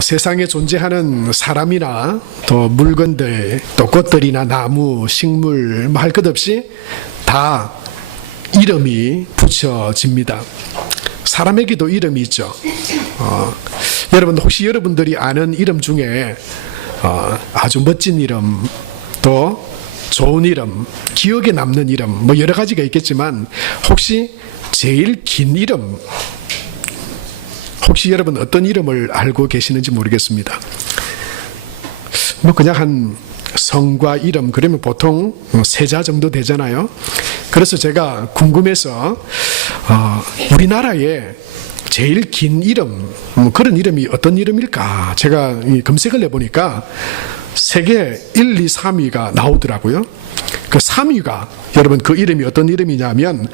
세상에 존재하는 사람이나 또 물건들, 또 꽃들이나 나무, 식물 뭐 할 것 없이 다 이름이 붙여집니다. 사람에게도 이름이 있죠. 여러분 혹시 여러분들이 아는 이름 중에 아주 멋진 이름, 또 좋은 이름, 기억에 남는 이름 뭐 여러 가지가 있겠지만 혹시 제일 긴 이름, 혹시 여러분 어떤 이름을 알고 계시는지 모르겠습니다. 뭐 그냥 한 성과 이름 그러면 보통 세자 정도 되잖아요. 그래서 제가 궁금해서 우리나라에 제일 긴 이름, 그런 이름이 어떤 이름일까 제가 검색을 해보니까 세계 1, 2, 3위가 나오더라고요. 그 3위가 여러분 그 이름이 어떤 이름이냐면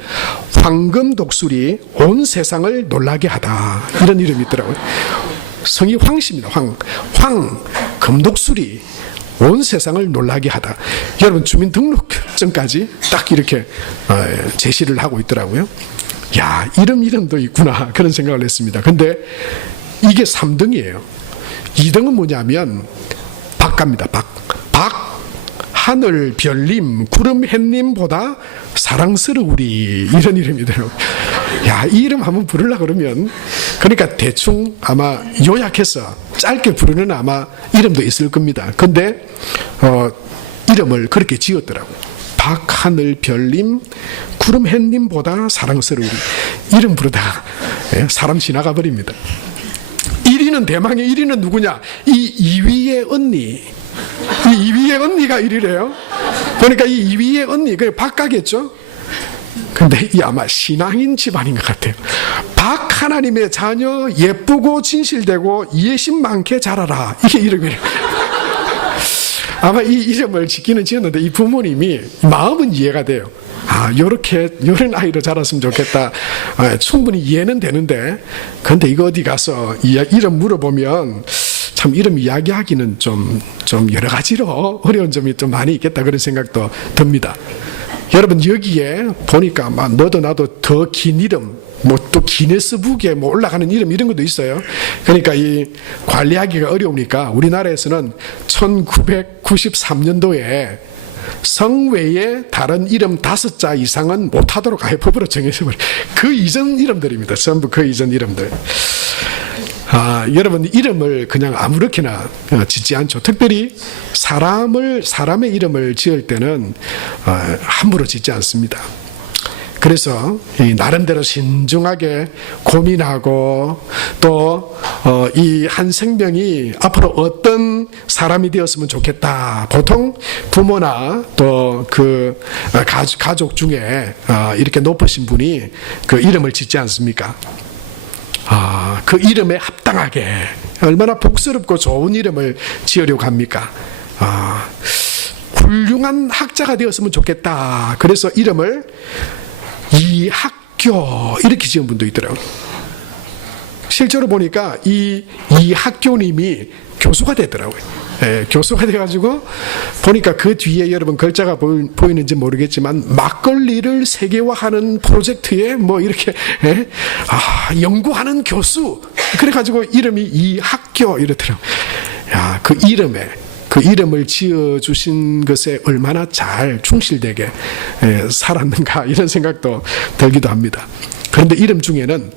황금 독수리 온 세상을 놀라게 하다, 이런 이름이 있더라고요. 성이 황씨입니다. 황 금독수리 온 세상을 놀라게 하다. 여러분 주민등록증까지 딱 이렇게 제시를 하고 있더라고요. 야, 이름도 있구나 그런 생각을 했습니다. 근데 이게 3등이에요. 2등은 뭐냐면 박가입니다. 박 하늘 별님 구름 햇님보다 사랑스러우리, 이런 이름이더라고요. 야, 이 이름 한번 부르려고 그러면, 그러니까 대충 아마 요약해서 짧게 부르는 아마 이름도 있을 겁니다. 근데 이름을 그렇게 지었더라고요. 박 하늘 별님 구름 햇님보다 사랑스러우리. 이름 부르다가 사람 지나가 버립니다. 1위는 대망의 1위는 누구냐? 이 2위의 언니. 이 2위의 언니가 1위래요. 그러니까 이 2위의 언니, 그 박가겠죠? 근데 이 아마 신앙인 집안인 것 같아요. 박 하나님의 자녀 예쁘고 진실되고 이해심 많게 자라라. 이게 이름이에요. 아마 이 이름을 짓기는 지었는데 이 부모님이 마음은 이해가 돼요. 요런 아이로 자랐으면 좋겠다. 충분히 이해는 되는데, 근데 이거 어디 가서 이름 물어보면 참 이름 이야기하기는 좀 여러 가지로 어려운 점이 좀 많이 있겠다, 그런 생각도 듭니다. 여러분 여기에 보니까 막 너도 나도 더 긴 이름, 뭐 또 기네스북에 뭐 올라가는 이름 이런 것도 있어요. 그러니까 이 관리하기가 어려우니까 우리나라에서는 1993년도에 성 외에 다른 이름 5자 이상은 못하도록 아예 법으로 정해서 그 이전 이름들입니다. 전부 그 이전 이름들. 여러분 이름을 그냥 아무렇게나 짓지 않죠. 특별히 사람의 이름을 지을 때는 함부로 짓지 않습니다. 그래서 나름대로 신중하게 고민하고 또 이 한 생명이 앞으로 어떤 사람이 되었으면 좋겠다. 보통 부모나 또 그 가족 중에 이렇게 높으신 분이 그 이름을 짓지 않습니까? 그 이름에 합당하게 얼마나 복스럽고 좋은 이름을 지으려고 합니까? 훌륭한 학자가 되었으면 좋겠다. 그래서 이름을 이학교 이렇게 지은 분도 있더라고요. 실제로 보니까 이 학교님이 교수가 되더라고요. 교수가 돼가지고 보니까 그 뒤에 여러분 글자가 보이는지 모르겠지만 막걸리를 세계화하는 프로젝트에 뭐 이렇게 연구하는 교수, 그래가지고 이름이 이학교 이렇더라고요. 야, 그 이름을 지어주신 것에 얼마나 잘 충실되게 살았는가, 이런 생각도 들기도 합니다. 그런데 이름 중에는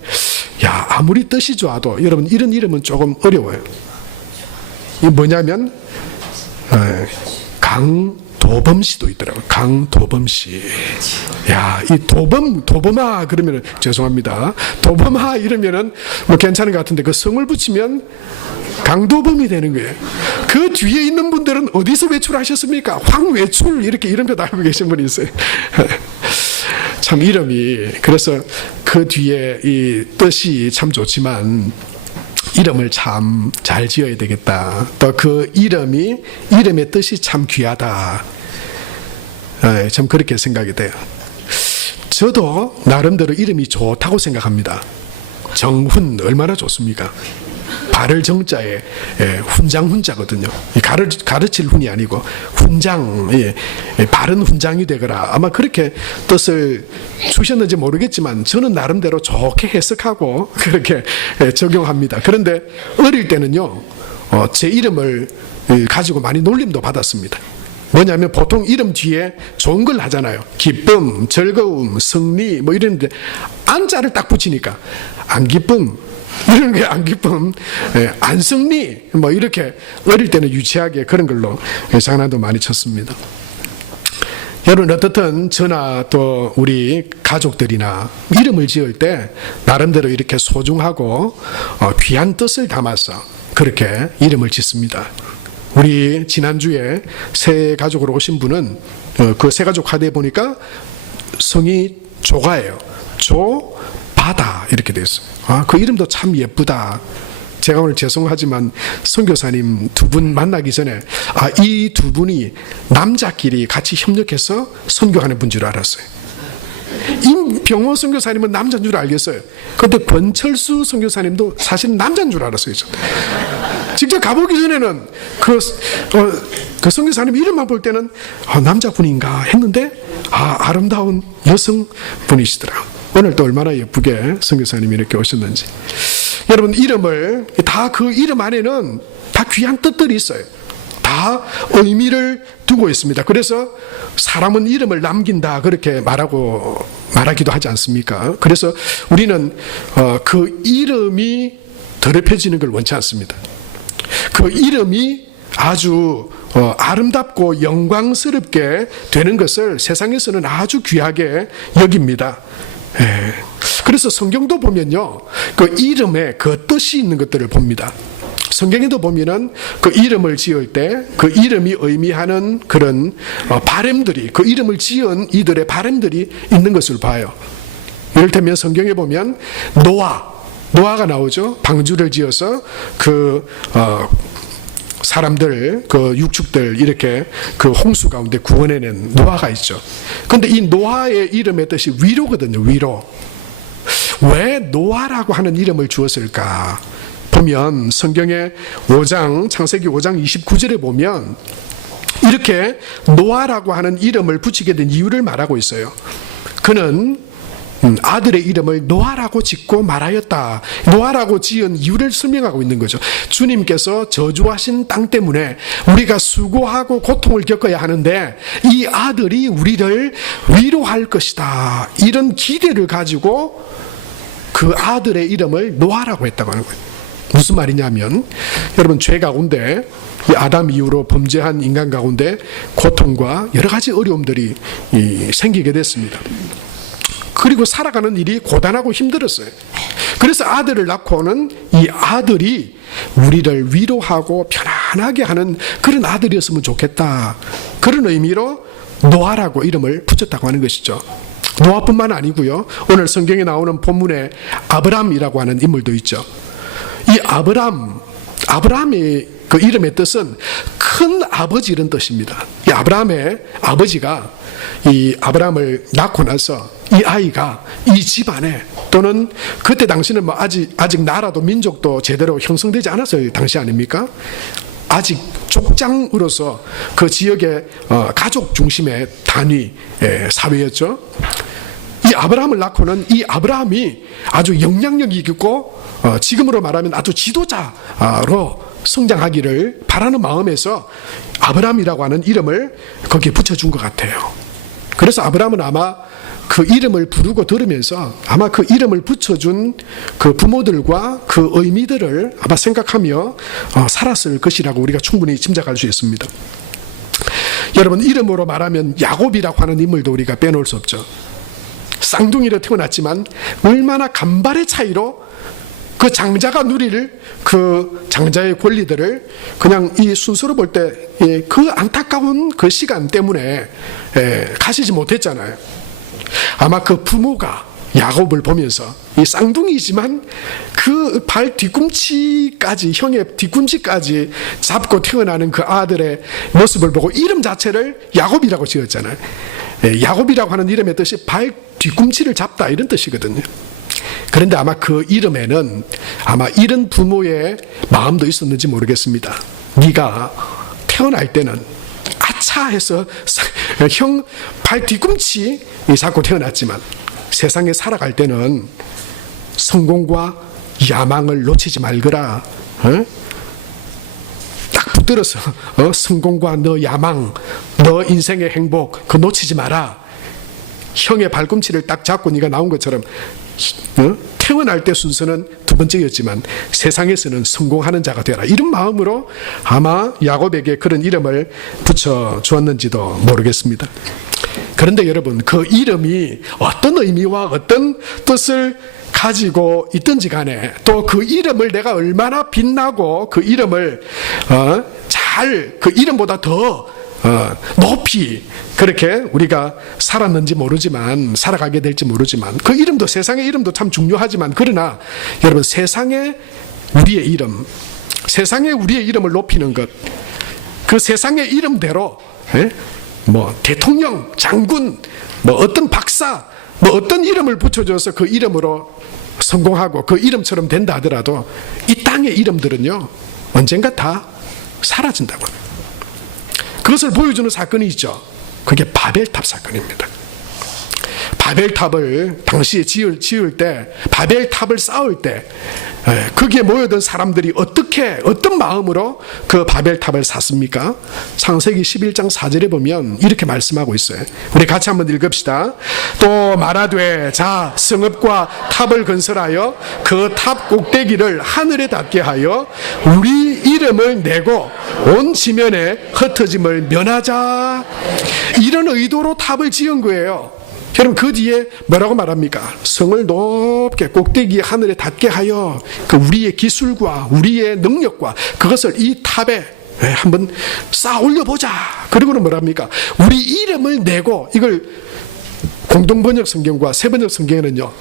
아무리 뜻이 좋아도 여러분 이런 이름은 조금 어려워요. 이 뭐냐면 강도범씨도 있더라고요. 강도범씨. 이 도범아 그러면은 죄송합니다. 도범아 이러면은 뭐 괜찮은 것 같은데 그 성을 붙이면 강도범이 되는 거예요. 그 뒤에 있는 분들은 어디서 외출하셨습니까? 황외출 이렇게 이름표 달고 계신 분이 있어요. 참 이름이, 그래서 그 뒤에 이 뜻이 참 좋지만 이름을 참 잘 지어야 되겠다. 또 그 이름의 뜻이 참 귀하다. 참 그렇게 생각이 돼요. 저도 나름대로 이름이 좋다고 생각합니다. 정훈 얼마나 좋습니까? 발을 정자에 훈장 훈자거든요. 가르칠 훈이 아니고 훈장, 바른 훈장이 되거라. 아마 그렇게 뜻을 주셨는지 모르겠지만 저는 나름대로 좋게 해석하고 그렇게 적용합니다. 그런데 어릴 때는요, 제 이름을 가지고 많이 놀림도 받았습니다. 뭐냐면 보통 이름 뒤에 좋은 걸 하잖아요. 기쁨, 즐거움, 승리 뭐 이런데 안자를 딱 붙이니까 안 기쁨, 이런 게 안 기쁨, 안 승리 뭐 이렇게 어릴 때는 유치하게 그런 걸로 장난도 많이 쳤습니다. 여러분 어떻든 저나 또 우리 가족들이나 이름을 지을 때 나름대로 이렇게 소중하고 귀한 뜻을 담아서 그렇게 이름을 짓습니다. 우리 지난주에 새 가족으로 오신 분은 그 새 가족 카드에 보니까 성이 조가예요. 조바다 이렇게 되어 있어요. 그 이름도 참 예쁘다. 제가 오늘 죄송하지만 선교사님 두 분 만나기 전에 이 두 분이 남자끼리 같이 협력해서 선교하는 분 줄 알았어요. 임병호 선교사님은 남자인 줄 알겠어요. 그런데 권철수 선교사님도 사실은 남자인 줄 알았어요. 직접 가보기 전에는 그 선교사님 이름만 볼 때는 남자분인가 했는데 아름다운 여성분이시더라고요. 오늘 또 얼마나 예쁘게 선교사님이 이렇게 오셨는지. 여러분 이름을 다 그 이름 안에는 다 귀한 뜻들이 있어요. 다 의미를 두고 있습니다. 그래서 사람은 이름을 남긴다 그렇게 말하기도 하지 않습니까? 그래서 우리는 그 이름이 더럽혀지는 걸 원치 않습니다. 그 이름이 아주 아름답고 영광스럽게 되는 것을 세상에서는 아주 귀하게 여깁니다. 그래서 성경도 보면요, 그 이름에 그 뜻이 있는 것들을 봅니다. 성경에도 보면은 그 이름을 지을 때 그 이름이 의미하는 그런 바램들이, 그 이름을 지은 이들의 바램들이 있는 것을 봐요. 이를테면 성경에 보면 노아가 나오죠. 방주를 지어서 사람들, 그 육축들 이렇게 그 홍수 가운데 구원해낸 노아가 있죠. 그런데 이 노아의 이름의 뜻이 위로거든요. 위로. 왜 노아라고 하는 이름을 주었을까? 보면 성경의 창세기 5장 29절에 보면 이렇게 노아라고 하는 이름을 붙이게 된 이유를 말하고 있어요. 그는 아들의 이름을 노아라고 짓고 말하였다. 노아라고 지은 이유를 설명하고 있는 거죠. 주님께서 저주하신 땅 때문에 우리가 수고하고 고통을 겪어야 하는데 이 아들이 우리를 위로할 것이다. 이런 기대를 가지고 그 아들의 이름을 노아라고 했다고 하는 거예요. 무슨 말이냐면 여러분 죄 가운데 이 아담 이후로 범죄한 인간 가운데 고통과 여러 가지 어려움들이 생기게 됐습니다. 그리고 살아가는 일이 고단하고 힘들었어요. 그래서 아들을 낳고는 이 아들이 우리를 위로하고 편안하게 하는 그런 아들이었으면 좋겠다. 그런 의미로 노아라고 이름을 붙였다고 하는 것이죠. 노아뿐만 아니고요. 오늘 성경에 나오는 본문에 아브람이라고 하는 인물도 있죠. 이 아브람의 그 이름의 뜻은 큰 아버지 이런 뜻입니다. 이 아브람의 아버지가 이 아브람을 낳고 나서 이 아이가 이 집안에 또는 그때 당시는 뭐 아직 나라도 민족도 제대로 형성되지 않았어요. 당시 아닙니까? 아직 족장으로서 그 지역의 가족 중심의 단위 사회였죠. 이 아브라함을 낳고는 이 아브라함이 아주 영향력이 있고 지금으로 말하면 아주 지도자로 성장하기를 바라는 마음에서 아브라함이라고 하는 이름을 거기에 붙여준 것 같아요. 그래서 아브라함은 아마 그 이름을 부르고 들으면서 아마 그 이름을 붙여준 그 부모들과 그 의미들을 아마 생각하며 살았을 것이라고 우리가 충분히 짐작할 수 있습니다. 여러분 이름으로 말하면 야곱이라고 하는 인물도 우리가 빼놓을 수 없죠. 쌍둥이로 태어났지만 얼마나 간발의 차이로 그 장자가 누릴 그 장자의 권리들을 그냥 이 순서로 볼 때 그 안타까운 그 시간 때문에 가시지 못했잖아요. 아마 그 부모가 야곱을 보면서 이 쌍둥이지만 그 발 뒤꿈치까지, 형의 뒤꿈치까지 잡고 태어나는 그 아들의 모습을 보고 이름 자체를 야곱이라고 지었잖아요. 야곱이라고 하는 이름의 뜻이 발 뒤꿈치를 잡다 이런 뜻이거든요. 그런데 아마 그 이름에는 아마 이런 부모의 마음도 있었는지 모르겠습니다. 네가 태어날 때는 아차 해서 형 발 뒤꿈치 잡고 태어났지만 세상에 살아갈 때는 성공과 야망을 놓치지 말거라. 딱 붙들어서 성공과 너 야망, 너 인생의 행복 그거 놓치지 마라. 형의 발꿈치를 딱 잡고 네가 나온 것처럼 태어날 때 순서는 두 번째였지만 세상에서는 성공하는 자가 되라. 이런 마음으로 아마 야곱에게 그런 이름을 붙여 주었는지도 모르겠습니다. 그런데 여러분, 그 이름이 어떤 의미와 어떤 뜻을 가지고 있든지 간에 또 그 이름을 내가 얼마나 빛나고 그 이름을 잘 그 이름보다 더 높이 그렇게 우리가 살았는지 모르지만 살아가게 될지 모르지만 그 이름도 세상의 이름도 참 중요하지만 그러나 여러분 세상의 우리의 이름 세상에 우리의 이름을 높이는 것 그 세상의 이름대로 뭐 대통령, 장군, 뭐 어떤 박사 뭐 어떤 이름을 붙여줘서 그 이름으로 성공하고 그 이름처럼 된다 하더라도 이 땅의 이름들은요 언젠가 다 사라진다고 합니다. 그것을 보여주는 사건이 있죠. 그게 바벨탑 사건입니다. 바벨탑을 당시에 지을 때 바벨탑을 쌓을 때 거기에 모여든 사람들이 어떤 마음으로 그 바벨탑을 샀습니까? 창세기 11장 4절에 보면 이렇게 말씀하고 있어요. 우리 같이 한번 읽읍시다. 또 말하되 자 성읍과 탑을 건설하여 그 탑 꼭대기를 하늘에 닿게 하여 우리 이름을 내고 온 지면에 흩어짐을 면하자. 이런 의도로 탑을 지은 거예요. 여러분 그 뒤에 뭐라고 말합니까? 성을 높게 꼭대기 하늘에 닿게 하여 그 우리의 기술과 우리의 능력과 그것을 이 탑에 한번 쌓아 올려보자. 그리고는 뭐랍니까? 우리 이름을 내고 이걸 공동번역 성경과 새번역 성경에는요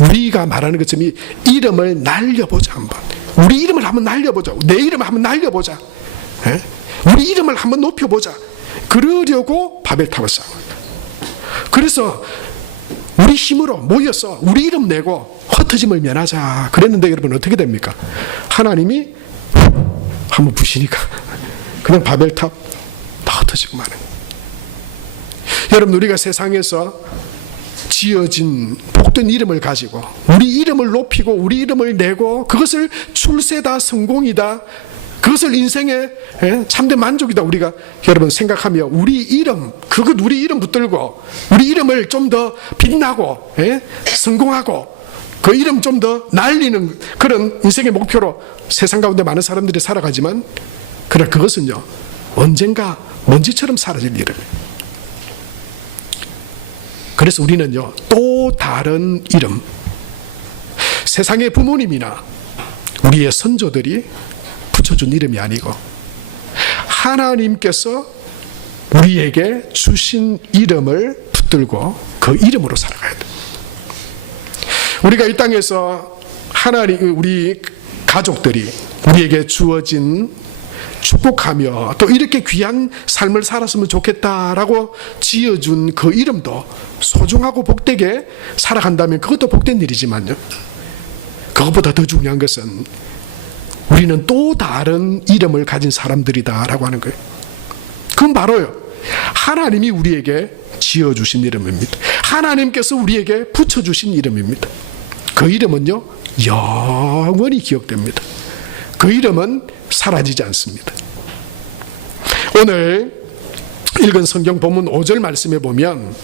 우리가 말하는 것처럼 이 이름을 날려보자. 한번 우리 이름을 한번 날려보자. 내 이름을 한번 날려보자. 우리 이름을 한번 높여보자. 그러려고 바벨탑을 쌓아요. 그래서 우리 힘으로 모여서 우리 이름 내고 흩어짐을 면하자 그랬는데 여러분 어떻게 됩니까? 하나님이 한번 부시니까 그냥 바벨탑 다 흩어지고 마는 거예요. 여러분 우리가 세상에서 지어진 복된 이름을 가지고 우리 이름을 높이고 우리 이름을 내고 그것을 출세다 성공이다 그것을 인생의 참된 만족이다 우리가 여러분 생각하며 우리 이름 그것 우리 이름 붙들고 우리 이름을 좀 더 빛나고 성공하고 그 이름 좀 더 날리는 그런 인생의 목표로 세상 가운데 많은 사람들이 살아가지만 그러나 그것은요 언젠가 먼지처럼 사라질 일이에요. 그래서 우리는요 또 다른 이름 세상의 부모님이나 우리의 선조들이 붙여준 이름이 아니고 하나님께서 우리에게 주신 이름을 붙들고 그 이름으로 살아가야 돼. 우리가 이 땅에서 하나님 우리 가족들이 우리에게 주어진 축복하며 또 이렇게 귀한 삶을 살았으면 좋겠다라고 지어준 그 이름도 소중하고 복되게 살아간다면 그것도 복된 일이지만요 그것보다 더 중요한 것은 우리는 또 다른 이름을 가진 사람들이다라고 하는 거예요. 그건 바로요 하나님이 우리에게 지어주신 이름입니다. 하나님께서 우리에게 붙여주신 이름입니다. 그 이름은요 영원히 기억됩니다. 그 이름은 사라지지 않습니다. 오늘 읽은 성경 본문 5절 말씀에 보면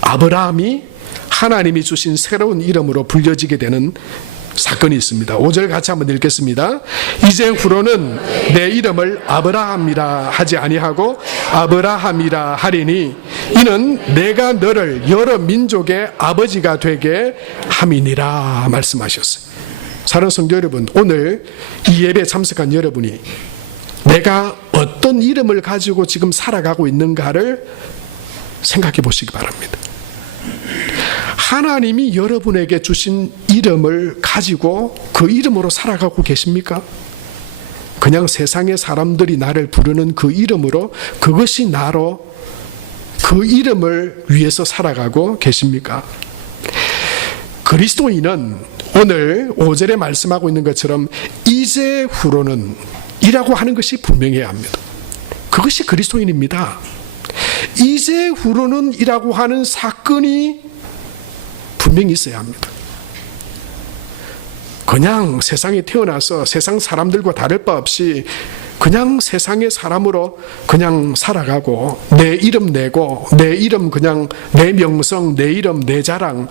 아브라함이 하나님이 주신 새로운 이름으로 불려지게 되는 사건이 있습니다. 5절 같이 한번 읽겠습니다. 이제 후로는 내 이름을 아브라함이라 하지 아니하고 아브라함이라 하리니 이는 내가 너를 여러 민족의 아버지가 되게 함이니라 말씀하셨어요. 사랑하는 성도 여러분 오늘 이 예배에 참석한 여러분이 내가 어떤 이름을 가지고 지금 살아가고 있는가를 생각해 보시기 바랍니다. 하나님이 여러분에게 주신 이름을 가지고 그 이름으로 살아가고 계십니까? 그냥 세상의 사람들이 나를 부르는 그 이름으로 그것이 나로 그 이름을 위해서 살아가고 계십니까? 그리스도인은 오늘 5절에 말씀하고 있는 것처럼 이제 후로는 이라고 하는 것이 분명해야 합니다. 그것이 그리스도인입니다. 이제 후로는 이라고 하는 사건이 분명히 있어야 합니다. 그냥 세상에 태어나서 세상 사람들과 다를 바 없이 그냥 세상의 사람으로 그냥 살아가고 내 이름 내고 내 이름 그냥 내 명성 내 이름 내 자랑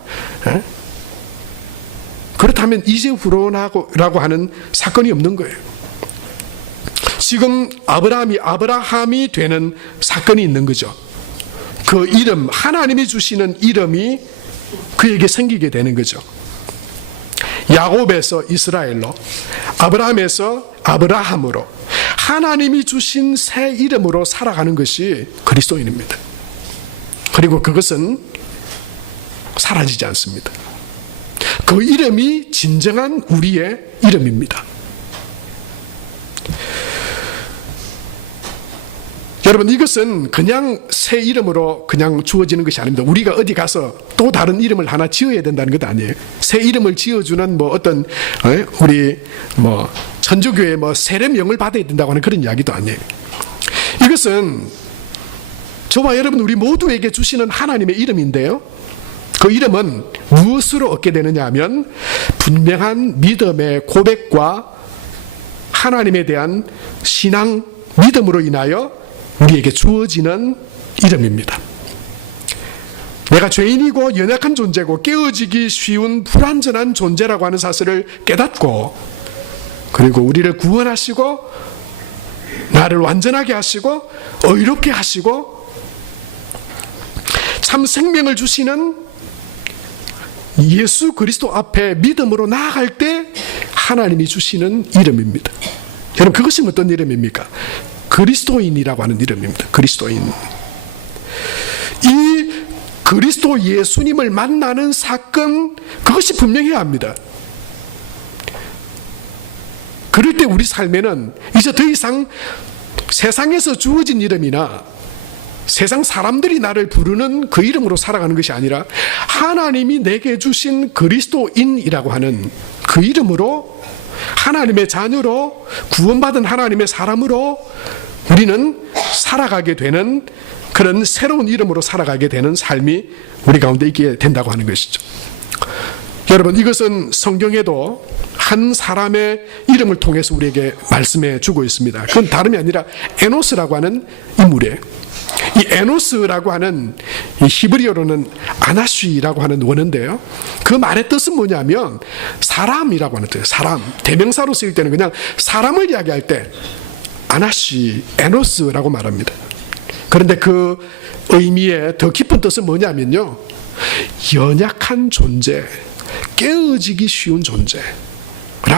그렇다면 이제 후로라고 하는 사건이 없는 거예요. 지금 아브라함이 되는 사건이 있는 거죠. 그 이름 하나님이 주시는 이름이 그에게 생기게 되는 거죠. 야곱에서 이스라엘로 아브라함에서 아브라함으로 하나님이 주신 새 이름으로 살아가는 것이 그리스도인입니다. 그리고 그것은 사라지지 않습니다. 그 이름이 진정한 우리의 이름입니다. 여러분 이것은 그냥 새 이름으로 그냥 주어지는 것이 아닙니다. 우리가 어디 가서 또 다른 이름을 하나 지어야 된다는 것 아니에요. 새 이름을 지어주는 어떤 우리 천주교의 세례명을 받아야 된다고 하는 그런 이야기도 아니에요. 이것은 저와 여러분 우리 모두에게 주시는 하나님의 이름인데요. 그 이름은 무엇으로 얻게 되느냐 하면 분명한 믿음의 고백과 하나님에 대한 신앙 믿음으로 인하여 우리에게 주어지는 이름입니다. 내가 죄인이고 연약한 존재고 깨어지기 쉬운 불완전한 존재라고 하는 사실을 깨닫고 그리고 우리를 구원하시고 나를 완전하게 하시고 의롭게 하시고 참 생명을 주시는 예수 그리스도 앞에 믿음으로 나아갈 때 하나님이 주시는 이름입니다. 여러분 그것이 어떤 이름입니까? 그리스도인이라고 하는 이름입니다. 그리스도인. 이 그리스도 예수님을 만나는 사건 그것이 분명해야 합니다. 그럴 때 우리 삶에는 이제 더 이상 세상에서 주어진 이름이나 세상 사람들이 나를 부르는 그 이름으로 살아가는 것이 아니라 하나님이 내게 주신 그리스도인이라고 하는 그 이름으로 하나님의 자녀로 구원받은 하나님의 사람으로 우리는 살아가게 되는 그런 새로운 이름으로 살아가게 되는 삶이 우리 가운데 있게 된다고 하는 것이죠. 여러분 이것은 성경에도 한 사람의 이름을 통해서 우리에게 말씀해 주고 있습니다. 그건 다름이 아니라 에노스라고 하는 인물이에요. 이 에노스라고 하는 이 히브리어로는 아나쉬라고 하는 원어인데요. 그 말의 뜻은 뭐냐면 사람이라고 하는 뜻이에요. 사람. 대명사로 쓰일 때는 그냥 사람을 이야기할 때 아나쉬, 에노스라고 말합니다. 그런데 그 의미의 더 깊은 뜻은 뭐냐면요. 연약한 존재, 깨어지기 쉬운 존재라고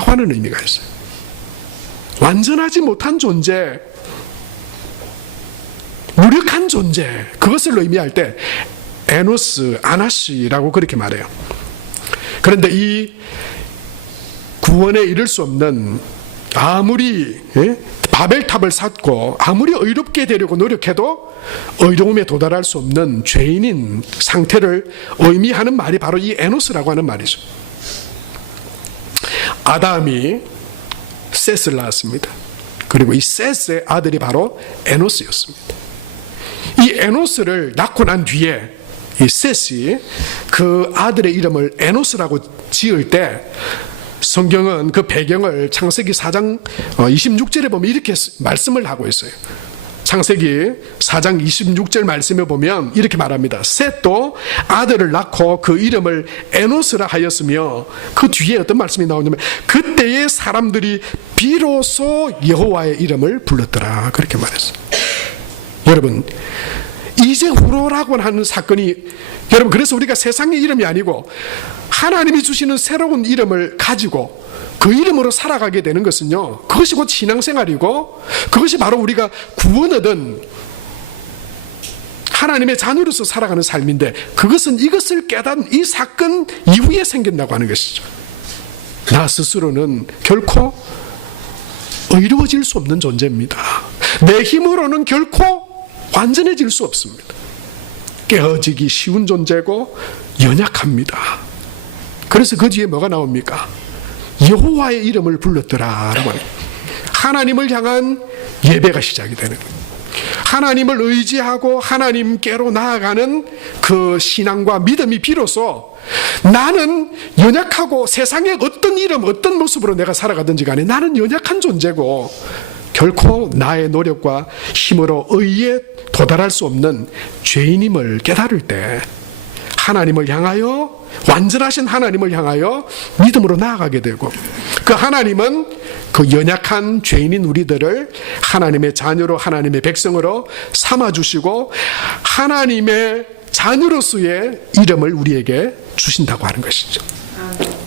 하는 의미가 있어요. 완전하지 못한 존재, 무력한 존재, 그것을 의미할 때 에노스, 아나시라고 그렇게 말해요. 그런데 이 구원에 이를 수 없는 아무리 바벨탑을 쌓고 아무리 의롭게 되려고 노력해도 의로움에 도달할 수 없는 죄인인 상태를 의미하는 말이 바로 이 에노스라고 하는 말이죠. 아담이 셋을 낳았습니다. 그리고 이 셋의 아들이 바로 에노스였습니다. 이 에노스를 낳고 난 뒤에 이 셋이 그 아들의 이름을 에노스라고 지을 때 성경은 그 배경을 창세기 4장 26절에 보면 이렇게 말씀을 하고 있어요. 창세기 4장 26절 말씀에 보면 이렇게 말합니다. 셋도 아들을 낳고 그 이름을 에노스라 하였으며 그 뒤에 어떤 말씀이 나오냐면 그때의 사람들이 비로소 여호와의 이름을 불렀더라 그렇게 말했어요. 여러분 이제 후로라고 하는 사건이 여러분 그래서 우리가 세상의 이름이 아니고 하나님이 주시는 새로운 이름을 가지고 그 이름으로 살아가게 되는 것은요 그것이 곧 신앙생활이고 그것이 바로 우리가 구원 얻은 하나님의 자녀로서 살아가는 삶인데 그것은 이것을 깨닫는 이 사건 이후에 생긴다고 하는 것이죠. 나 스스로는 결코 의로워질 수 없는 존재입니다. 내 힘으로는 결코 완전해질 수 없습니다. 깨어지기 쉬운 존재고 연약합니다. 그래서 그 뒤에 뭐가 나옵니까? 여호와의 이름을 불렀더라라고 하는, 하나님을 향한 예배가 시작이 되는 거예요. 하나님을 의지하고 하나님께로 나아가는 그 신앙과 믿음이 비로소 나는 연약하고 세상의 어떤 이름, 어떤 모습으로 내가 살아가든지 간에 나는 연약한 존재고 결코 나의 노력과 힘으로 의에 도달할 수 없는 죄인임을 깨달을 때 하나님을 향하여, 완전하신 하나님을 향하여 믿음으로 나아가게 되고, 그 하나님은 그 연약한 죄인인 우리들을 하나님의 자녀로, 하나님의 백성으로 삼아주시고 하나님의 자녀로서의 이름을 우리에게 주신다고 하는 것이죠.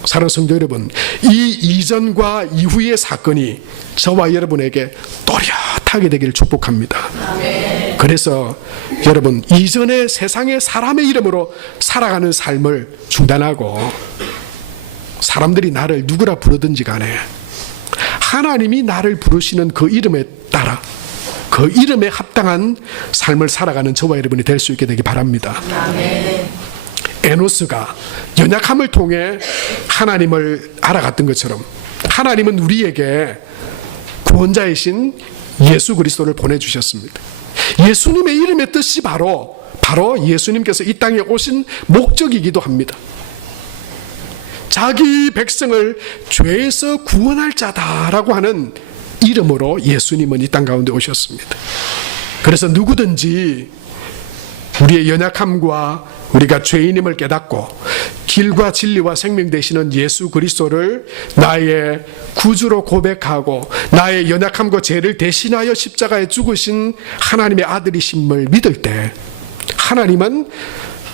사랑하는 성도 여러분, 이 이전과 이후의 사건이 저와 여러분에게 또렷하게 되기를 축복합니다. 그래서 여러분, 이전의 세상의 사람의 이름으로 살아가는 삶을 중단하고 사람들이 나를 누구라 부르든지 간에 하나님이 나를 부르시는 그 이름에 따라 그 이름에 합당한 삶을 살아가는 저와 여러분이 될 수 있게 되기 바랍니다. 에노스가 연약함을 통해 하나님을 알아갔던 것처럼 하나님은 우리에게 구원자이신 예수 그리스도를 보내주셨습니다. 예수님의 이름의 뜻이 바로 예수님께서 이 땅에 오신 목적이기도 합니다. 자기 백성을 죄에서 구원할 자다라고 하는 이름으로 예수님은 이 땅 가운데 오셨습니다. 그래서 누구든지 우리의 연약함과 우리가 죄인임을 깨닫고 길과 진리와 생명 되시는 예수 그리스도를 나의 구주로 고백하고 나의 연약함과 죄를 대신하여 십자가에 죽으신 하나님의 아들이심을 믿을 때 하나님은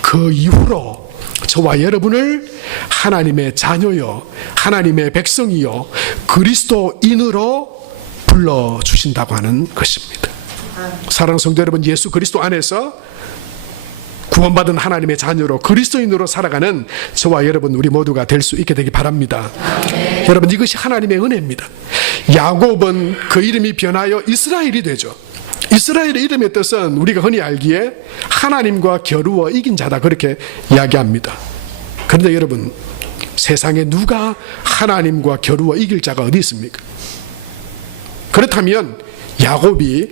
그 이후로 저와 여러분을 하나님의 자녀요, 하나님의 백성이요, 그리스도인으로 불러주신다고 하는 것입니다. 사랑하는 성도 여러분, 예수 그리스도 안에서 구원받은 하나님의 자녀로 그리스도인으로 살아가는 저와 여러분 우리 모두가 될 수 있게 되기 바랍니다. 여러분, 이것이 하나님의 은혜입니다. 야곱은 그 이름이 변하여 이스라엘이 되죠. 이스라엘의 이름의 뜻은 우리가 흔히 알기에 하나님과 겨루어 이긴 자다, 그렇게 이야기합니다. 그런데 여러분, 세상에 누가 하나님과 겨루어 이길 자가 어디 있습니까? 그렇다면 야곱이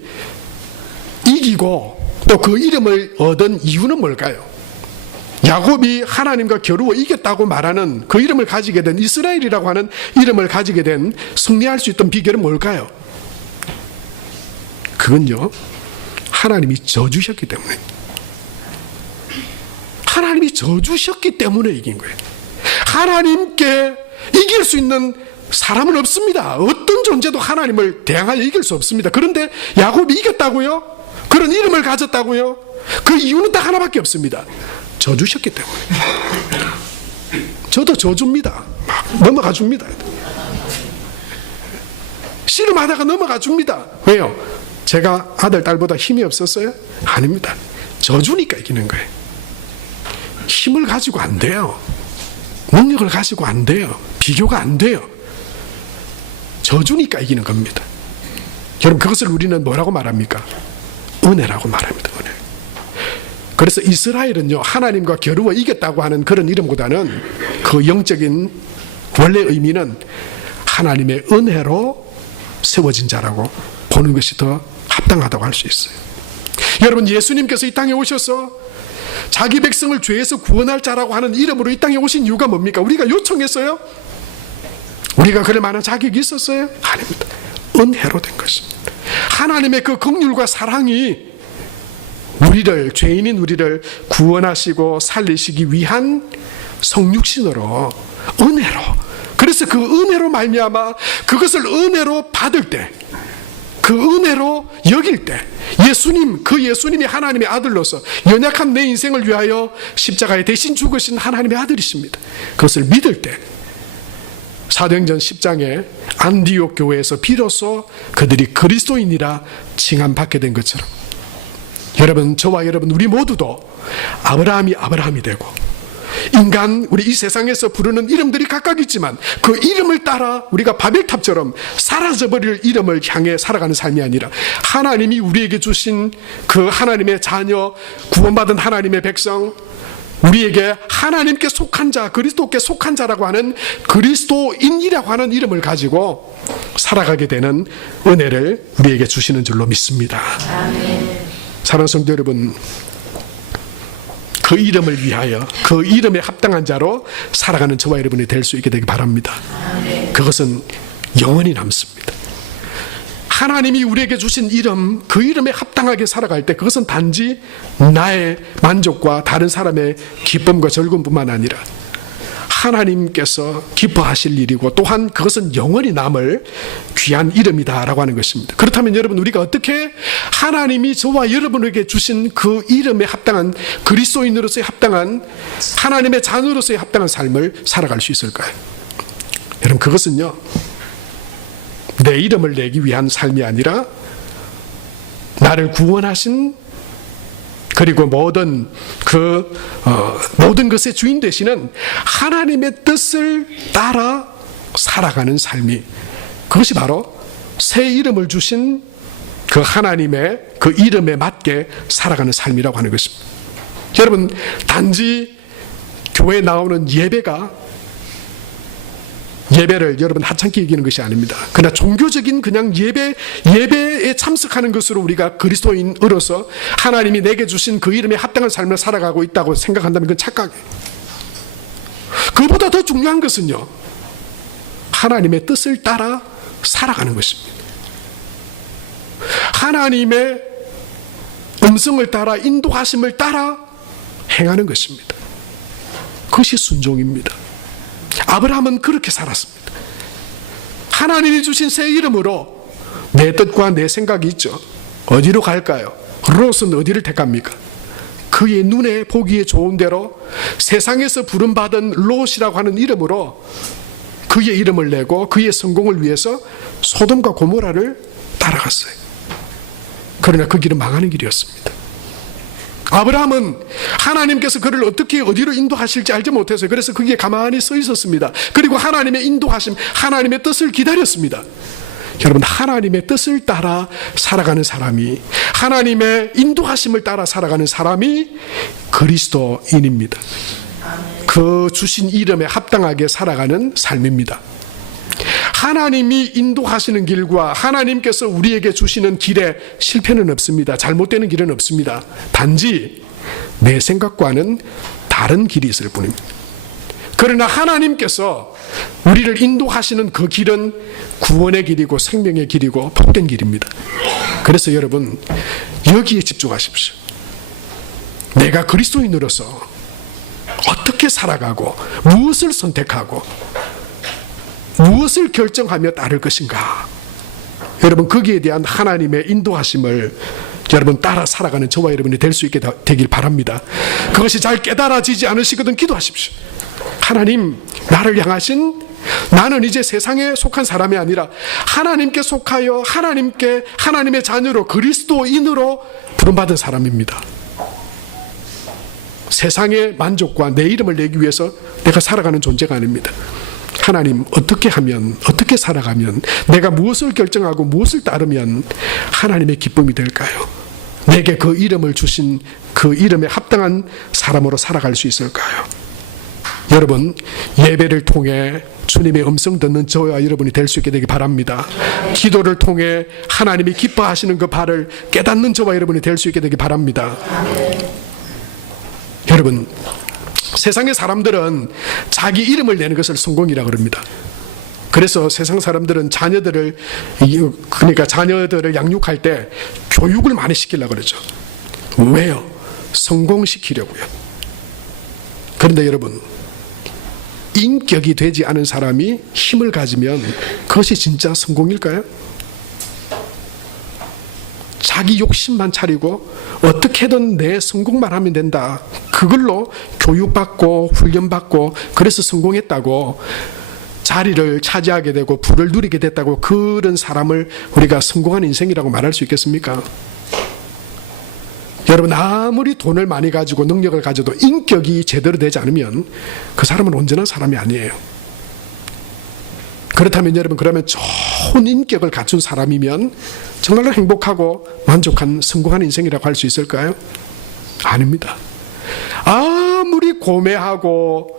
이기고 또 그 이름을 얻은 이유는 뭘까요? 야곱이 하나님과 겨루어 이겼다고 말하는 그 이름을 가지게 된, 이스라엘이라고 하는 이름을 가지게 된, 승리할 수 있던 비결은 뭘까요? 그건요, 하나님이 져주셨기 때문에, 하나님이 져주셨기 때문에 이긴 거예요. 하나님께 이길 수 있는 사람은 없습니다. 어떤 존재도 하나님을 대항하여 이길 수 없습니다. 그런데 야곱이 이겼다고요? 그런 이름을 가졌다고요? 그 이유는 딱 하나밖에 없습니다. 져주셨기 때문에. 저도 져줍니다. 막 넘어가 줍니다. 씨름하다가 넘어가 줍니다. 왜요? 제가 아들, 딸보다 힘이 없었어요? 아닙니다. 져주니까 이기는 거예요. 힘을 가지고 안 돼요. 능력을 가지고 안 돼요. 비교가 안 돼요. 져주니까 이기는 겁니다. 여러분, 그것을 우리는 뭐라고 말합니까? 은혜라고 말합니다. 은혜. 그래서 이스라엘은요, 하나님과 겨루어 이겼다고 하는 그런 이름보다는 그 영적인 원래 의미는 하나님의 은혜로 세워진 자라고 보는 것이 더 합당하다고 할 수 있어요. 여러분, 예수님께서 이 땅에 오셔서 자기 백성을 죄에서 구원할 자라고 하는 이름으로 이 땅에 오신 이유가 뭡니까? 우리가 요청했어요? 우리가 그럴 만한 자격이 있었어요? 아닙니다. 은혜로 된 것입니다. 하나님의 그 긍휼과 사랑이 우리를, 죄인인 우리를 구원하시고 살리시기 위한 성육신으로, 은혜로. 그래서 그 은혜로 말미암아 그것을 은혜로 받을 때, 그 은혜로 여길 때, 예수님, 그 예수님이 하나님의 아들로서 연약한 내 인생을 위하여 십자가에 대신 죽으신 하나님의 아들이십니다. 그것을 믿을 때 사도행전 10장에 안디옥 교회에서 비로소 그들이 그리스도인이라 칭함받게 된 것처럼, 여러분, 저와 여러분 우리 모두도 아브라함이 되고, 인간, 우리 이 세상에서 부르는 이름들이 각각 있지만 그 이름을 따라 우리가 바벨탑처럼 사라져버릴 이름을 향해 살아가는 삶이 아니라 하나님이 우리에게 주신 그 하나님의 자녀, 구원받은 하나님의 백성, 우리에게 하나님께 속한 자, 그리스도께 속한 자라고 하는 그리스도인이라고 하는 이름을 가지고 살아가게 되는 은혜를 우리에게 주시는 줄로 믿습니다. 사랑하는 성도 여러분, 그 이름을 위하여 그 이름에 합당한 자로 살아가는 저와 여러분이 될 수 있게 되기 바랍니다. 그것은 영원히 남습니다. 하나님이 우리에게 주신 이름, 그 이름에 합당하게 살아갈 때 그것은 단지 나의 만족과 다른 사람의 기쁨과 즐거움뿐만 아니라 하나님께서 기뻐하실 일이고 또한 그것은 영원히 남을 귀한 이름이다라고 하는 것입니다. 그렇다면 여러분, 우리가 어떻게 하나님이 저와 여러분에게 주신 그 이름에 합당한, 그리스도인으로서의 합당한, 하나님의 자녀로서의 합당한 삶을 살아갈 수 있을까요? 여러분, 그것은요, 내 이름을 내기 위한 삶이 아니라 나를 구원하신, 그리고 모든 모든 것의 주인 되시는 하나님의 뜻을 따라 살아가는 삶이, 그것이 바로 새 이름을 주신 그 하나님의 그 이름에 맞게 살아가는 삶이라고 하는 것입니다. 여러분, 단지 교회에 나오는 예배를 여러분 하찮게 여기는 것이 아닙니다. 그러나 종교적인 그냥 예배에 참석하는 것으로 우리가 그리스도인으로서 하나님이 내게 주신 그 이름에 합당한 삶을 살아가고 있다고 생각한다면 그건 착각이에요. 그보다 더 중요한 것은요, 하나님의 뜻을 따라 살아가는 것입니다. 하나님의 음성을 따라, 인도하심을 따라 행하는 것입니다. 그것이 순종입니다. 아브라함은 그렇게 살았습니다. 하나님이 주신 새 이름으로 내 뜻과 내 생각이 있죠. 어디로 갈까요? 롯은 어디를 택합니까? 그의 눈에 보기에 좋은 대로 세상에서 부름받은 롯이라고 하는 이름으로 그의 이름을 내고 그의 성공을 위해서 소돔과 고모라를 따라갔어요. 그러나 그 길은 망하는 길이었습니다. 아브라함은 하나님께서 그를 어떻게 어디로 인도하실지 알지 못해서 그래서 거기에 가만히 서 있었습니다. 그리고 하나님의 인도하심, 하나님의 뜻을 기다렸습니다. 여러분, 하나님의 뜻을 따라 살아가는 사람이, 하나님의 인도하심을 따라 살아가는 사람이 그리스도인입니다. 그 주신 이름에 합당하게 살아가는 삶입니다. 하나님이 인도하시는 길과 하나님께서 우리에게 주시는 길에 실패는 없습니다. 잘못되는 길은 없습니다. 단지 내 생각과는 다른 길이 있을 뿐입니다. 그러나 하나님께서 우리를 인도하시는 그 길은 구원의 길이고 생명의 길이고 복된 길입니다. 그래서 여러분, 여기에 집중하십시오. 내가 그리스도인으로서 어떻게 살아가고 무엇을 선택하고 무엇을 결정하며 따를 것인가? 여러분, 거기에 대한 하나님의 인도하심을 여러분 따라 살아가는 저와 여러분이 될 수 있게 되길 바랍니다. 그것이 잘 깨달아지지 않으시거든 기도하십시오. 하나님, 나를 향하신, 나는 이제 세상에 속한 사람이 아니라 하나님께 속하여 하나님의 자녀로 그리스도인으로 부름받은 사람입니다. 세상의 만족과 내 이름을 내기 위해서 내가 살아가는 존재가 아닙니다. 하나님, 어떻게 하면, 어떻게 살아가면, 내가 무엇을 결정하고 무엇을 따르면 하나님의 기쁨이 될까요? 내게 그 이름을 주신 그 이름에 합당한 사람으로 살아갈 수 있을까요? 여러분, 예배를 통해 주님의 음성 듣는 저와 여러분이 될 수 있게 되기 바랍니다. 기도를 통해 하나님이 기뻐하시는 그 바를 깨닫는 저와 여러분이 될 수 있게 되기 바랍니다. 여러분, 세상의 사람들은 자기 이름을 내는 것을 성공이라고 그럽니다. 그래서 세상 사람들은 자녀들을 양육할 때 교육을 많이 시키려고 그러죠. 왜요? 성공시키려고요. 그런데 여러분, 인격이 되지 않은 사람이 힘을 가지면 그것이 진짜 성공일까요? 자기 욕심만 차리고 어떻게든 내 성공만 하면 된다, 그걸로 교육받고 훈련받고 그래서 성공했다고 자리를 차지하게 되고 부를 누리게 됐다고 그런 사람을 우리가 성공한 인생이라고 말할 수 있겠습니까? 여러분, 아무리 돈을 많이 가지고 능력을 가져도 인격이 제대로 되지 않으면 그 사람은 온전한 사람이 아니에요. 그렇다면 여러분, 그러면 좋은 인격을 갖춘 사람이면 정말로 행복하고 만족한 성공한 인생이라고 할 수 있을까요? 아닙니다. 아무리 고매하고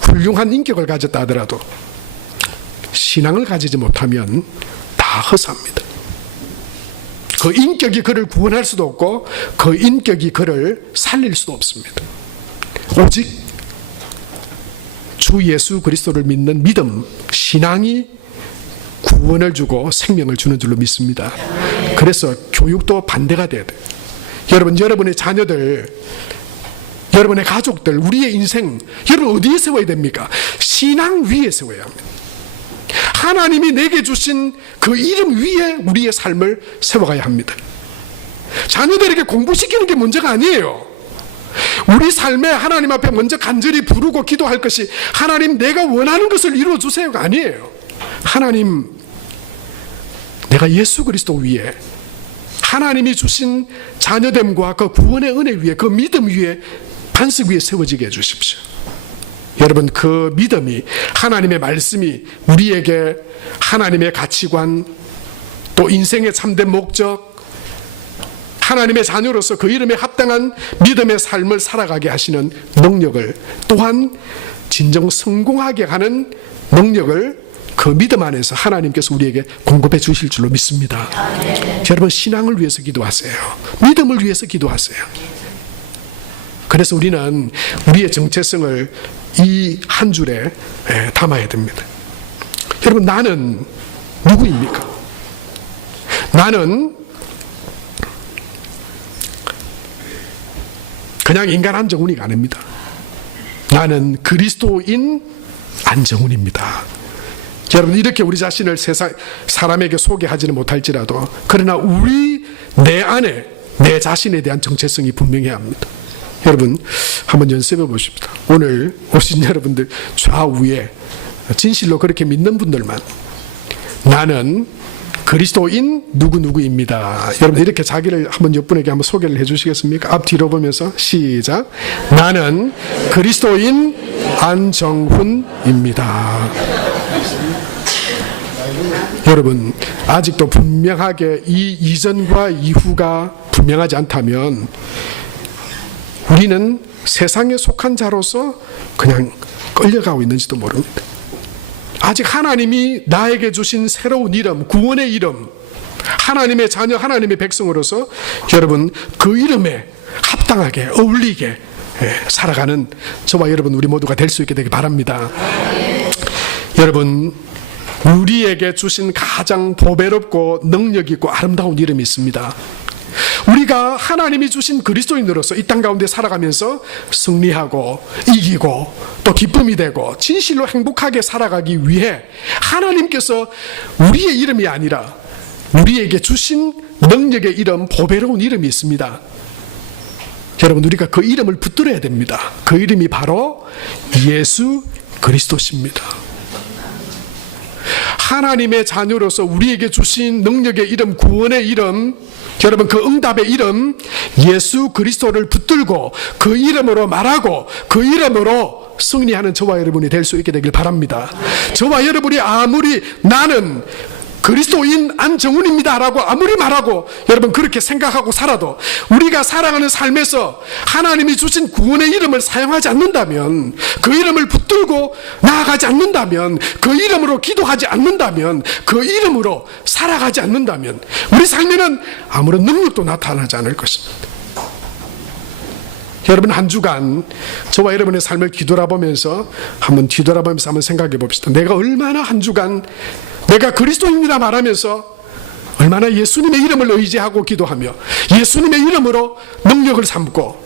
훌륭한 인격을 가졌다 하더라도 신앙을 가지지 못하면 다 허사합니다. 그 인격이 그를 구원할 수도 없고 그 인격이 그를 살릴 수도 없습니다. 오직 주 예수 그리스도를 믿는 믿음, 신앙이 구원을 주고 생명을 주는 줄로 믿습니다. 그래서 교육도 반대가 돼야 돼요. 여러분, 여러분의 자녀들, 여러분의 가족들, 우리의 인생, 여러분 어디에 세워야 됩니까? 신앙 위에 세워야 합니다. 하나님이 내게 주신 그 이름 위에 우리의 삶을 세워가야 합니다. 자녀들에게 공부시키는 게 문제가 아니에요. 우리 삶에 하나님 앞에 먼저 간절히 부르고 기도할 것이 하나님 내가 원하는 것을 이루어주세요가 아니에요. 하나님, 내가 예수 그리스도 위에 하나님이 주신 자녀됨과 그 구원의 은혜 위에 그 믿음 위에 반석 위에 세워지게 해주십시오. 여러분, 그 믿음이 하나님의 말씀이 우리에게 하나님의 가치관 또 인생의 참된 목적 하나님의 자녀로서 그 이름에 합당한 믿음의 삶을 살아가게 하시는 능력을 또한 진정 성공하게 하는 능력을 그 믿음 안에서 하나님께서 우리에게 공급해 주실 줄로 믿습니다. 여러분, 신앙을 위해서 기도하세요. 믿음을 위해서 기도하세요. 그래서 우리는 우리의 정체성을 이 한 줄에 담아야 됩니다. 여러분, 나는 누구입니까? 나는 그냥 인간 안정훈이가 아닙니다. 나는 그리스도인 안정훈입니다. 여러분, 이렇게 우리 자신을 세상 사람에게 소개하지는 못할지라도 그러나 내 안에 내 자신에 대한 정체성이 분명해야 합니다. 여러분, 한번 연습해 보십시다. 오늘 오신 여러분들 좌우에 진실로 그렇게 믿는 분들만 나는 그리스도인 누구누구입니다. 여러분, 이렇게 자기를 한번 몇 분에게 한번 소개를 해 주시겠습니까? 앞 뒤로 보면서 시작. 나는 그리스도인 안정훈입니다. 여러분, 아직도 분명하게 이 이전과 이후가 분명하지 않다면 우리는 세상에 속한 자로서 그냥 끌려가고 있는지도 모릅니다. 아직 하나님이 나에게 주신 새로운 이름, 구원의 이름, 하나님의 자녀, 하나님의 백성으로서 여러분 그 이름에 합당하게 어울리게 살아가는 저와 여러분 우리 모두가 될 수 있게 되기 바랍니다. 여러분, 우리에게 주신 가장 보배롭고 능력 있고 아름다운 이름이 있습니다. 우리가 하나님이 주신 그리스도인으로서 이 땅 가운데 살아가면서 승리하고 이기고 또 기쁨이 되고 진실로 행복하게 살아가기 위해 하나님께서 우리의 이름이 아니라 우리에게 주신 능력의 이름, 보배로운 이름이 있습니다. 여러분, 우리가 그 이름을 붙들어야 됩니다. 그 이름이 바로 예수 그리스도십니다. 하나님의 자녀로서 우리에게 주신 능력의 이름, 구원의 이름, 여러분 그 응답의 이름 예수 그리스도를 붙들고 그 이름으로 말하고 그 이름으로 승리하는 저와 여러분이 될 수 있게 되길 바랍니다. 저와 여러분이 아무리 나는 그리스도인 안정훈입니다 라고 아무리 말하고 여러분 그렇게 생각하고 살아도 우리가 살아가는 삶에서 하나님이 주신 구원의 이름을 사용하지 않는다면, 그 이름을 붙들고 나아가지 않는다면, 그 이름으로 기도하지 않는다면, 그 이름으로 살아가지 않는다면 우리 삶에는 아무런 능력도 나타나지 않을 것입니다. 여러분, 한 주간 저와 여러분의 삶을 뒤돌아보면서 한번 생각해 봅시다. 내가 얼마나 한 주간 내가 그리스도입니다 말하면서 얼마나 예수님의 이름을 의지하고 기도하며 예수님의 이름으로 능력을 삼고,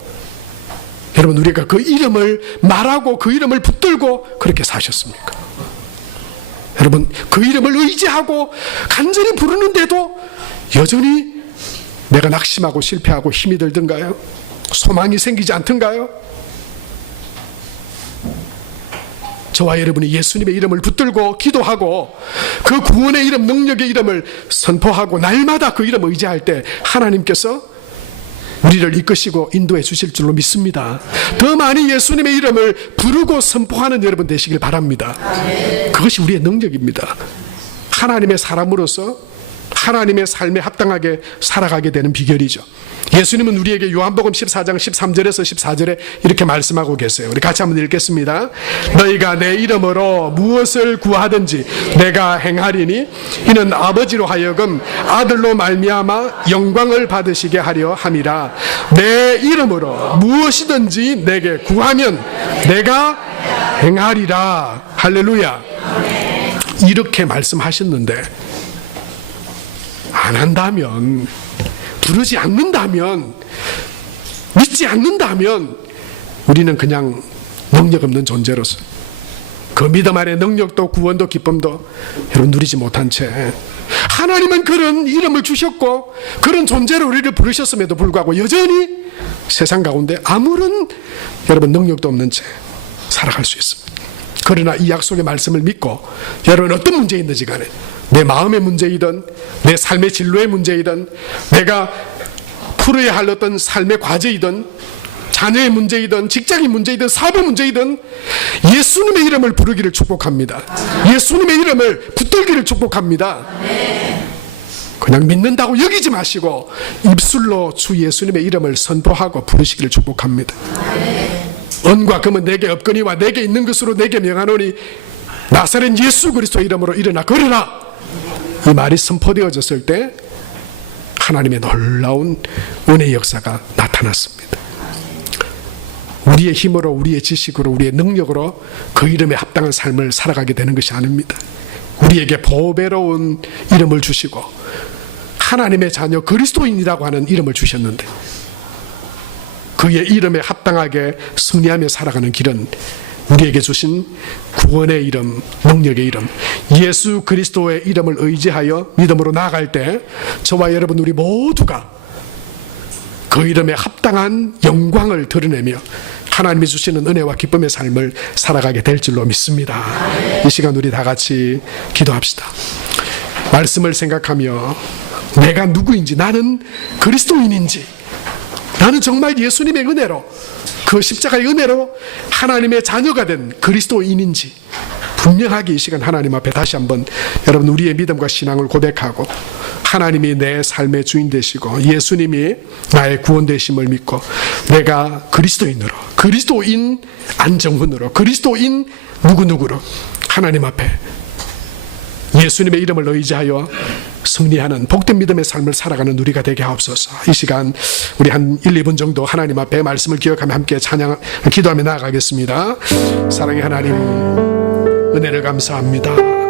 여러분 우리가 그 이름을 말하고 그 이름을 붙들고 그렇게 사셨습니까? 여러분, 그 이름을 의지하고 간절히 부르는데도 여전히 내가 낙심하고 실패하고 힘이 들던가요? 소망이 생기지 않던가요? 저와 여러분이 예수님의 이름을 붙들고 기도하고 그 구원의 이름, 능력의 이름을 선포하고 날마다 그 이름을 의지할 때 하나님께서 우리를 이끄시고 인도해 주실 줄로 믿습니다. 더 많이 예수님의 이름을 부르고 선포하는 여러분 되시길 바랍니다. 그것이 우리의 능력입니다. 하나님의 사람으로서 하나님의 삶에 합당하게 살아가게 되는 비결이죠. 예수님은 우리에게 요한복음 14장 13절에서 14절에 이렇게 말씀하고 계세요. 우리 같이 한번 읽겠습니다. 너희가 내 이름으로 무엇을 구하든지 내가 행하리니 이는 아버지로 하여금 아들로 말미암아 영광을 받으시게 하려 함이라. 내 이름으로 무엇이든지 내게 구하면 내가 행하리라. 할렐루야. 이렇게 말씀하셨는데 안 한다면, 부르지 않는다면, 믿지 않는다면 우리는 그냥 능력 없는 존재로서 그 믿음 안에 능력도 구원도 기쁨도 여러분 누리지 못한 채 하나님은 그런 이름을 주셨고 그런 존재로 우리를 부르셨음에도 불구하고 여전히 세상 가운데 아무런 여러분 능력도 없는 채 살아갈 수 있습니다. 그러나 이 약속의 말씀을 믿고 여러분 어떤 문제인지 간에 내 마음의 문제이든 내 삶의 진로의 문제이든 내가 풀어야 할 어떤 삶의 과제이든 자녀의 문제이든 직장의 문제이든 사업의 문제이든 예수님의 이름을 부르기를 축복합니다. 예수님의 이름을 붙들기를 축복합니다. 그냥 믿는다고 여기지 마시고 입술로 주 예수님의 이름을 선포하고 부르시기를 축복합니다. 은과 금은 내게 없거니와 내게 있는 것으로 내게 명하노니 나사렛 예수 그리스도의 이름으로 일어나 걸으라. 이 말이 선포되어졌을 때 하나님의 놀라운 은혜의 역사가 나타났습니다. 우리의 힘으로, 우리의 지식으로, 우리의 능력으로 그 이름에 합당한 삶을 살아가게 되는 것이 아닙니다. 우리에게 보배로운 이름을 주시고 하나님의 자녀 그리스도인이라고 하는 이름을 주셨는데 그의 이름에 합당하게 승리하며 살아가는 길은 우리에게 주신 구원의 이름, 능력의 이름, 예수 그리스도의 이름을 의지하여 믿음으로 나아갈 때 저와 여러분 우리 모두가 그 이름에 합당한 영광을 드러내며 하나님이 주시는 은혜와 기쁨의 삶을 살아가게 될 줄로 믿습니다. 이 시간 우리 다 같이 기도합시다. 말씀을 생각하며 내가 누구인지, 나는 그리스도인인지, 나는 정말 예수님의 은혜로, 그 십자가의 은혜로 하나님의 자녀가 된 그리스도인인지 분명하게 이 시간 하나님 앞에 다시 한번 여러분 우리의 믿음과 신앙을 고백하고 하나님이 내 삶의 주인 되시고 예수님이 나의 구원 되심을 믿고 내가 그리스도인으로, 그리스도인 안정훈으로, 그리스도인 누구누구로 하나님 앞에 예수님의 이름을 의지하여 승리하는 복된 믿음의 삶을 살아가는 우리가 되게 하옵소서. 이 시간 우리 한 1, 2분 정도 하나님 앞에 말씀을 기억하며 함께 찬양, 기도하며 나아가겠습니다. 사랑의 하나님, 은혜를 감사합니다.